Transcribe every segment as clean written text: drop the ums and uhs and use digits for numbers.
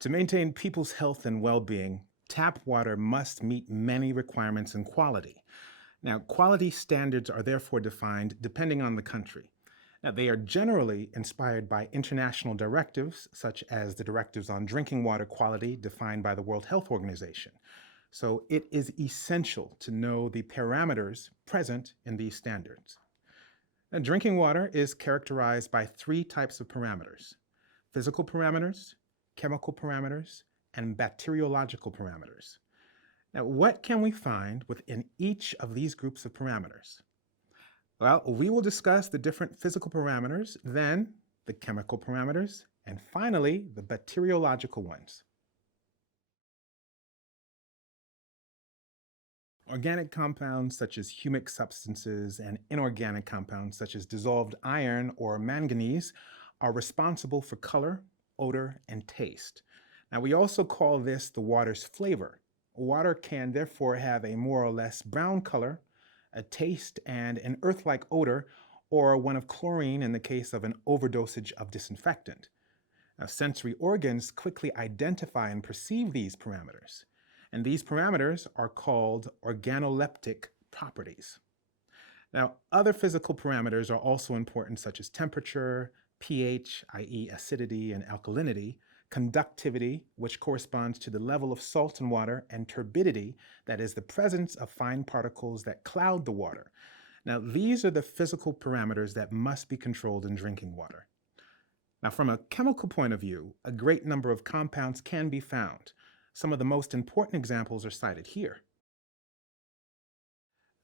To maintain people's health and well being, tap water must meet many requirements in quality. Now, quality standards are therefore defined depending on the country. Now, they are generally inspired by international directives, such as the directives on drinking water quality defined by the World Health Organization. So, it is essential to know the parameters present in these standards. Now, drinking water is characterized by three types of parameters: physical parameters, chemical parameters, and bacteriological parameters. Now, what can we find within each of these groups of parameters? Well, we will discuss the different physical parameters, then the chemical parameters, and finally, the bacteriological ones. Organic compounds such as humic substances and inorganic compounds such as dissolved iron or manganese are responsible for color, odor, and taste. Now, we also call this the water's flavor. Water can therefore have a more or less brown color, a taste, and an earth-like odor, or one of chlorine in the case of an overdosage of disinfectant. Now, sensory organs quickly identify and perceive these parameters, and these parameters are called organoleptic properties. Now, other physical parameters are also important, such as temperature, pH, i.e., acidity and alkalinity, conductivity, which corresponds to the level of salt in water, and turbidity, that is, the presence of fine particles that cloud the water. Now, these are the physical parameters that must be controlled in drinking water. Now, from a chemical point of view, a great number of compounds can be found. Some of the most important examples are cited here.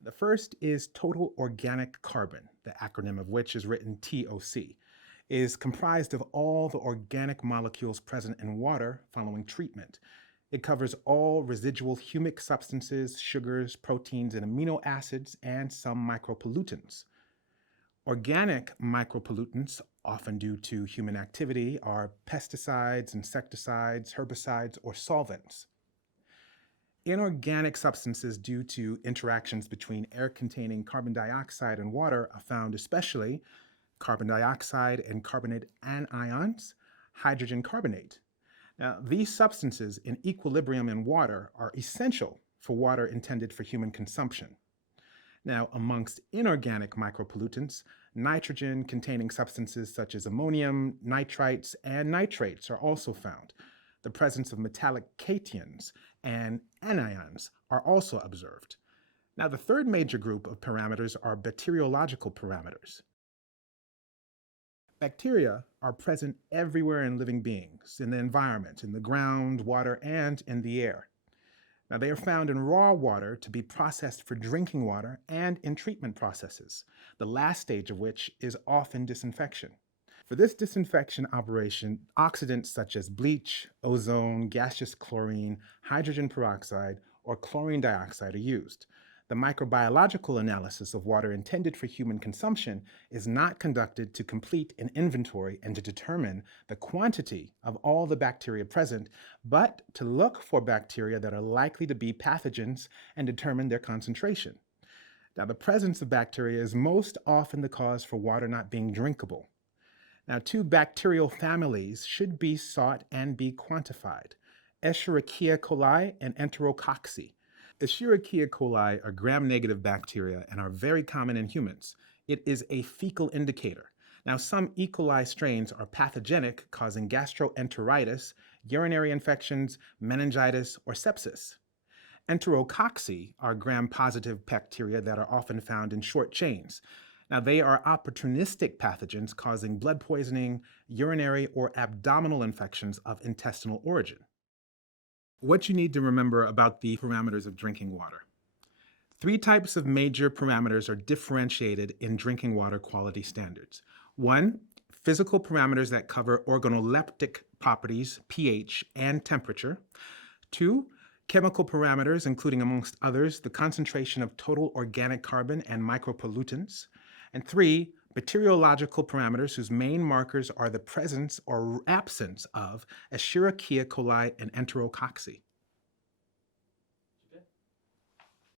The first is total organic carbon, the acronym of which is written TOC, is comprised of all the organic molecules present in water following treatment. It covers all residual humic substances, sugars, proteins, and amino acids, and some micropollutants. Organic micropollutants, often due to human activity, are pesticides, insecticides, herbicides, or solvents. Inorganic substances due to interactions between air-containing carbon dioxide and water are found especially carbon dioxide and carbonate anions, hydrogen carbonate. Now, these substances in equilibrium in water are essential for water intended for human consumption. Now, amongst inorganic micropollutants, nitrogen-containing substances such as ammonium, nitrites, and nitrates are also found. The presence of metallic cations and anions are also observed. Now, the third major group of parameters are bacteriological parameters. Bacteria are present everywhere in living beings, in the environment, in the ground, water, and in the air. Now, they are found in raw water to be processed for drinking water and in treatment processes, the last stage of which is often disinfection. For this disinfection operation, oxidants such as bleach, ozone, gaseous chlorine, hydrogen peroxide, or chlorine dioxide are used. The microbiological analysis of water intended for human consumption is not conducted to complete an inventory and to determine the quantity of all the bacteria present, but to look for bacteria that are likely to be pathogens and determine their concentration. Now, the presence of bacteria is most often the cause for water not being drinkable. Now, two bacterial families should be sought and be quantified: Escherichia coli and Enterococci. Escherichia coli are gram-negative bacteria and are very common in humans. It is a fecal indicator. Now, some E. coli strains are pathogenic, causing gastroenteritis, urinary infections, meningitis, or sepsis. Enterococci are gram-positive bacteria that are often found in short chains. Now, they are opportunistic pathogens causing blood poisoning, urinary, or abdominal infections of intestinal origin. What you need to remember about the parameters of drinking water. Three types of major parameters are differentiated in drinking water quality standards. One, physical parameters that cover organoleptic properties, pH, and temperature. Two, chemical parameters, including amongst others, the concentration of total organic carbon and micropollutants. And three, bacteriological parameters whose main markers are the presence or absence of Escherichia coli and Enterococci.